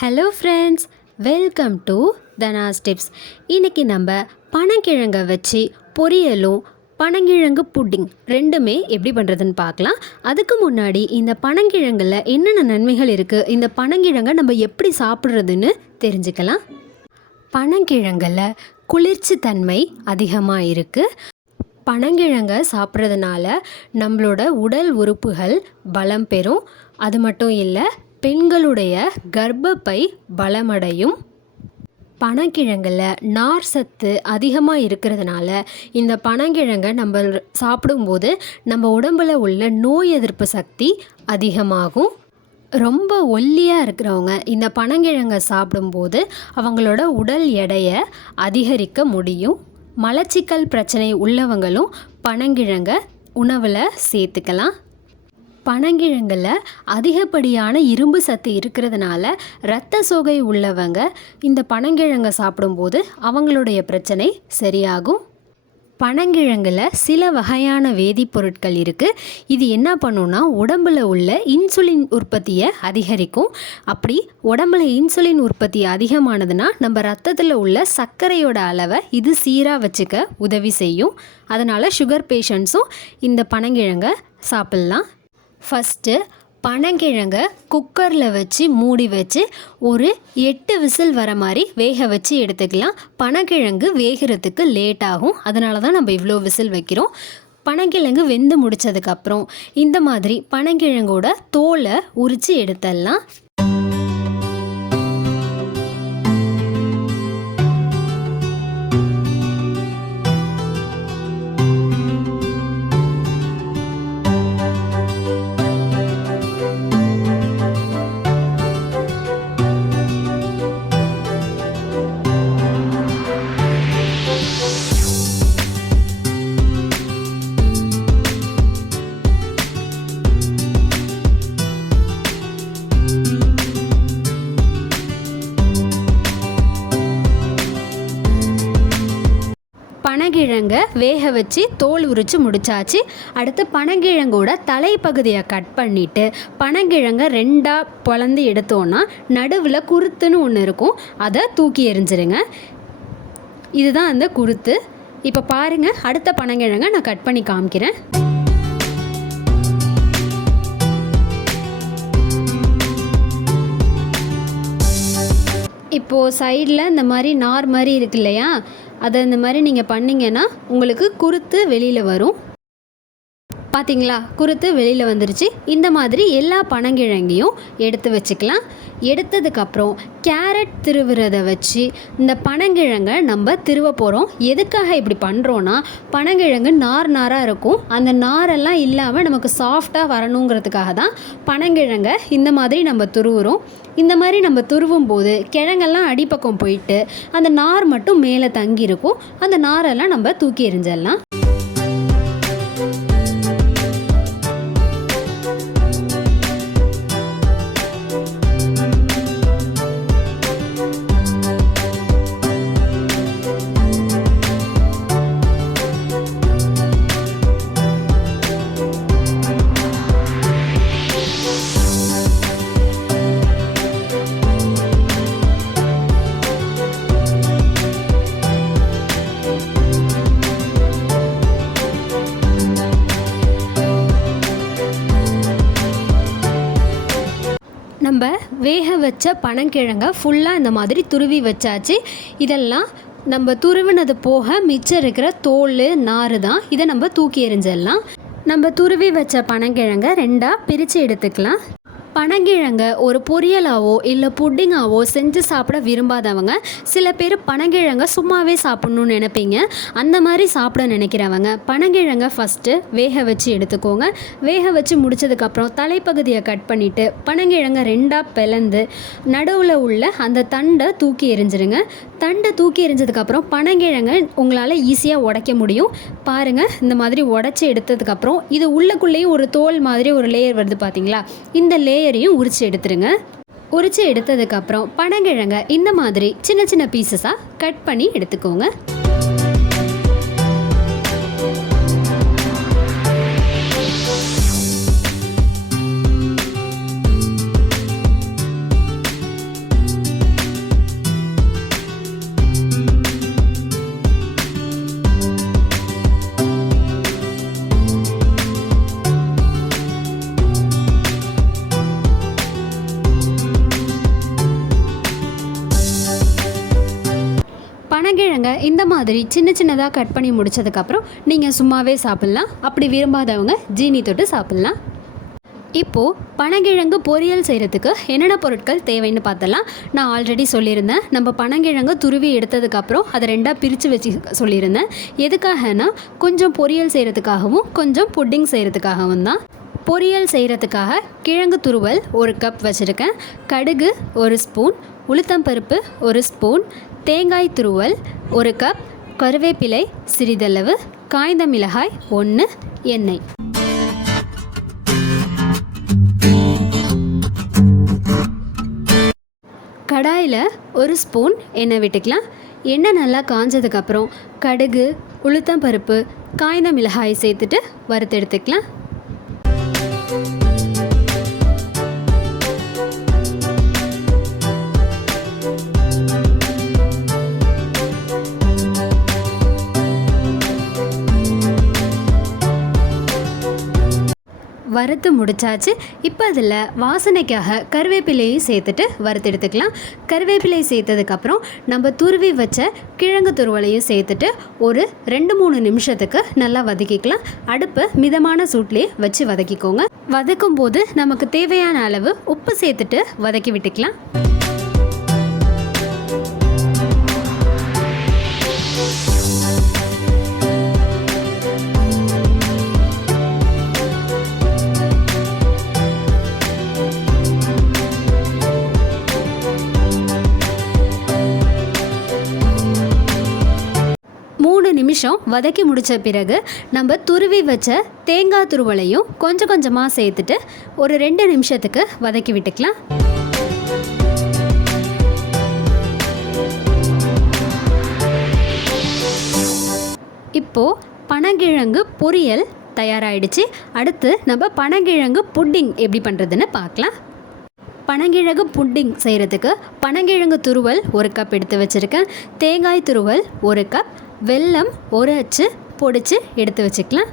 Hello friends, welcome to Dhana's tips. இன்றைக்கி நம்ம பனங்கிழங்கை வச்சு பொரியலும் பனங்கிழங்கு புட்டிங் ரெண்டுமே எப்படி பண்ணுறதுன்னு பார்க்கலாம். அதுக்கு முன்னாடி இந்த பனங்கிழங்கில் என்னென்ன நன்மைகள் இருக்குது, இந்த பனங்கிழங்கை நம்ம எப்படி சாப்பிட்றதுன்னு தெரிஞ்சுக்கலாம். பனங்கிழங்கில் குளிர்ச்சி தன்மை அதிகமாக இருக்குது. பனங்கிழங்கை சாப்பிட்றதுனால நம்மளோட உடல் உறுப்புகள் பலம் பெறும். அது மட்டும் இல்லை, பெண்களுடைய கர்ப்பப்பை பலமடையும். பனங்கிழங்கில் நார் சத்து அதிகமாக இருக்கிறதுனால இந்த பனங்கிழங்கை நம்ம சாப்பிடும்போது நம்ம உடம்பில் உள்ள நோய் எதிர்ப்பு சக்தி அதிகமாகும். ரொம்ப ஒல்லியாக இருக்கிறவங்க இந்த பனங்கிழங்கை சாப்பிடும்போது அவங்களோட உடல் எடையை அதிகரிக்க முடியும். மலச்சிக்கல் பிரச்சனை உள்ளவங்களும் பனங்கிழங்கை உணவில் சேர்த்துக்கலாம். பனங்கிழங்கில் அதிகப்படியான இரும்பு சத்து இருக்கிறதுனால இரத்த சோகை உள்ளவங்க இந்த பனங்கிழங்கை சாப்பிடும்போது அவங்களுடைய பிரச்சனை சரியாகும். பனங்கிழங்கில் சில வகையான வேதிப்பொருட்கள் இருக்குது. இது என்ன பண்ணுன்னா உடம்பில் உள்ள இன்சுலின் உற்பத்தியை அதிகரிக்கும். அப்படி உடம்பில் இன்சுலின் உற்பத்தி அதிகமானதுன்னா நம்ம ரத்தத்தில் உள்ள சர்க்கரையோட அளவை இது சீராக வச்சுக்க உதவி செய்யும். அதனால் சுகர் பேஷண்ட்ஸும் இந்த பனங்கிழங்கை சாப்பிட்லாம். ஃபஸ்ட்டு பனங்கிழங்கை குக்கரில் வச்சு மூடி வச்சு ஒரு 8 விசில் வர மாதிரி வேக வச்சு எடுத்துக்கலாம். பனங்கிழங்கு வேகிறதுக்கு லேட் ஆகும், அதனால தான் நம்ம இவ்வளோ விசில் வைக்கிறோம். பனங்கிழங்கு வெந்து முடித்ததுக்கப்புறம் இந்த மாதிரி பனங்கிழங்கோட தோலை உரித்து எடுத்துடலாம். பனங்கிழங்கை வேக வச்சு தோல் உரித்து முடித்தாச்சு. அடுத்து பனங்கிழங்கோட தலைப்பகுதியை கட் பண்ணிவிட்டு பனங்கிழங்கை 2ஆக பொளந்து எடுத்தோன்னா நடுவில் குருத்துன்னு ஒன்று இருக்கும், அதை தூக்கி எறிஞ்சிருங்க. இதுதான் அந்த குருத்து. இப்போ பாருங்கள், அடுத்த பனங்கிழங்கை நான் கட் பண்ணி காமிக்கிறேன். இப்போது சைடில் இந்த மாதிரி நார் மாதிரி இருக்கு இல்லையா, அதை இந்த மாதிரி நீங்கள் பண்ணிங்கன்னா உங்களுக்கு குருத்து வெளியில் வரும். பார்த்தீங்களா, குருத்து வெளியில் வந்துருச்சு. இந்த மாதிரி எல்லா பனங்கிழங்கையும் எடுத்து வச்சுக்கலாம். எடுத்ததுக்கப்புறம் கேரட் திருவுறதை வச்சு இந்த பனங்கிழங்கை நம்ம திருவ போகிறோம். எதுக்காக இப்படி பண்ணுறோன்னா, பனங்கிழங்கு நார் நாராக இருக்கும், அந்த நாரெல்லாம் இல்லாமல் நமக்கு சாஃப்டாக வரணுங்கிறதுக்காக தான் பனங்கிழங்கை இந்த மாதிரி நம்ம துருவுறோம். இந்த மாதிரி நம்ம துருவும் போது கிழங்கெல்லாம் அடிப்பக்கம் போயிட்டு அந்த நார் மட்டும் மேலே தங்கியிருக்கும். அந்த நாரெல்லாம் நம்ம தூக்கி எறிஞ்சிடலாம். நம்ம வேக வச்ச பனங்கிழங்கை ஃபுல்லாக இந்த மாதிரி துருவி வச்சாச்சு. இதெல்லாம் நம்ம துருவினது போக மிச்சம் இருக்கிற தோல் நார் தான். இதை நம்ம தூக்கி எறிஞ்சிடலாம். நம்ம துருவி வச்ச பனங்கிழங்கை 2ஆக பிரித்து எடுத்துக்கலாம். பனங்கிழங்கை ஒரு பொரியலாவோ இல்லை புட்டிங்காவோ செஞ்சு சாப்பிட விரும்பாதவங்க சில பேர் பனங்கிழங்கை சும்மாவே சாப்பிட்ணுன்னு நினைப்பீங்க. அந்த மாதிரி சாப்பிட நினைக்கிறவங்க பனங்கிழங்கை ஃபஸ்ட்டு வேக வச்சு எடுத்துக்கோங்க. வேக வச்சு முடித்ததுக்கப்புறம் தலைப்பகுதியை கட் பண்ணிவிட்டு பனங்கிழங்கை 2ஆக பிளந்து நடுவில் உள்ள அந்த தண்டை தூக்கி எறிஞ்சிருங்க. தண்டை தூக்கி எறிஞ்சதுக்கப்புறம் பனங்கிழங்கை உங்களால் ஈஸியாக உடைக்க முடியும். பாருங்கள், இந்த மாதிரி உடச்சி எடுத்ததுக்கப்புறம் இது உள்ளக்குள்ளேயும் ஒரு தோல் மாதிரி ஒரு லேயர் வருது பார்த்தீங்களா, இந்த லேயரையும் உரித்து எடுத்துருங்க. உரித்து எடுத்ததுக்கப்புறம் பனங்கிழங்கை இந்த மாதிரி சின்ன சின்ன பீசஸாக கட் பண்ணி எடுத்துக்கோங்க. மாதிரி சின்ன சின்னதாக கட் பண்ணி முடித்ததுக்கப்புறம் நீங்கள் சும்மாவே சாப்பிட்லாம். அப்படி விரும்பாதவங்க ஜீனி தொட்டு சாப்பிட்லாம். இப்போது பனங்கிழங்கு பொரியல் செய்கிறதுக்கு என்னென்ன பொருட்கள் தேவைன்னு பார்த்தலாம். நான் ஆல்ரெடி சொல்லியிருந்தேன், நம்ம பனங்கிழங்கு துருவி எடுத்ததுக்கப்புறம் அதை 2ஆக பிரித்து வச்சு சொல்லியிருந்தேன். எதுக்காகனா கொஞ்சம் பொரியல் செய்கிறதுக்காகவும் கொஞ்சம் புட்டிங் செய்கிறதுக்காகவும் தான். பொரியல் செய்கிறதுக்காக கிழங்கு துருவல் 1 கப் வச்சுருக்கேன், கடுகு 1 ஸ்பூன், உளுத்தம்பருப்பு 1 ஸ்பூன், தேங்காய் துருவல் 1 கப், கருவேப்பிலை சிறிதளவு, காய்ந்த மிளகாய் 1, எண்ணெய். கடாயில் 1 ஸ்பூன் எண்ணெய் விட்டுக்கலாம். எண்ணெய் நல்லா காஞ்சதுக்கப்புறம் கடுகு, உளுத்தம்பருப்பு, காய்ந்த மிளகாய் சேர்த்துட்டு வறுத்து எடுத்துக்கலாம். வறுத்து முடிச்சாச்சு. இப்போ அதில் வாசனைக்காக கருவேப்பிலையும் சேர்த்துட்டு வறுத்து எடுத்துக்கலாம். கருவேப்பிலை சேர்த்ததுக்கப்புறம் நம்ம துருவி வச்ச கிழங்கு துருவலையும் சேர்த்துட்டு ஒரு 2-3 நிமிஷத்துக்கு நல்லா வதக்கிக்கலாம். அடுப்பு மிதமான சூட்லேயே வச்சு வதக்கிக்கோங்க. வதக்கும் போது நமக்கு தேவையான அளவு உப்பு சேர்த்துட்டு வதக்கி விட்டுக்கலாம். நிமிஷம் வதக்கி முடித்த பிறகு நம்ம துருவி வச்ச தேங்காய் துருவலையும் கொஞ்சம் கொஞ்சமாக சேர்த்துட்டு ஒரு 2 நிமிஷத்துக்கு வதக்கி விட்டுக்கலாம். இப்போது பனங்கிழங்கு பொரியல் தயாராகிடுச்சு. அடுத்து நம்ம பனங்கிழங்கு புட்டிங் எப்படி பண்ணுறதுன்னு பார்க்கலாம். பனங்கிழங்கு புட்டிங் செய்கிறதுக்கு பனங்கிழங்கு துருவல் 1 கப் எடுத்து வச்சுருக்கேன், தேங்காய் துருவல் 1 கப், வெல்லம் 1 அச்சு பொடிச்சு எடுத்து வச்சுக்கலாம்.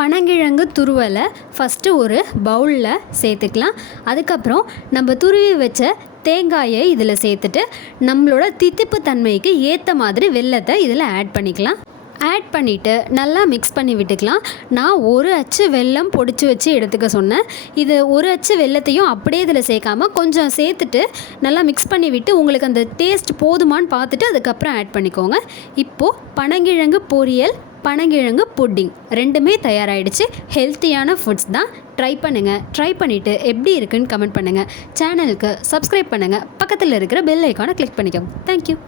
பனங்கிழங்கு துருவலை ஃபஸ்ட்டு ஒரு பவுலில் சேர்த்துக்கலாம். அதுக்கப்புறம் நம்ம துருவி வச்ச தேங்காயை இதில் சேர்த்துட்டு நம்மளோட தித்திப்பு தன்மைக்கு ஏற்ற மாதிரி வெல்லத்தை இதில் ஆட் பண்ணிக்கலாம். ஆட் பண்ணிவிட்டு நல்லா மிக்ஸ் பண்ணி விட்டுக்கலாம். நான் 1 அச்சு வெல்லம் பொடிச்சு வச்சு எடுத்துக்க சொன்னேன். இது 1 அச்சு வெல்லத்தையும் அப்படியே இதில் சேர்க்காமல் கொஞ்சம் சேர்த்துட்டு நல்லா மிக்ஸ் பண்ணி விட்டு உங்களுக்கு அந்த டேஸ்ட் போதுமான்னு பார்த்துட்டு அதுக்கப்புறம் ஆட் பண்ணிக்கோங்க. இப்போது பனங்கிழங்கு பொரியல், பனங்கிழங்கு புட்டிங் 2மே தயாராகிடுச்சு. ஹெல்த்தியான ஃபுட்ஸ் தான். ட்ரை பண்ணுங்கள். ட்ரை பண்ணிவிட்டு எப்படி இருக்குன்னு கமெண்ட் பண்ணுங்கள். சேனலுக்கு சப்ஸ்கிரைப் பண்ணுங்கள். பக்கத்தில் இருக்கிற பெல் ஐக்கானை கிளிக் பண்ணிக்கோங்க. தேங்க்யூ.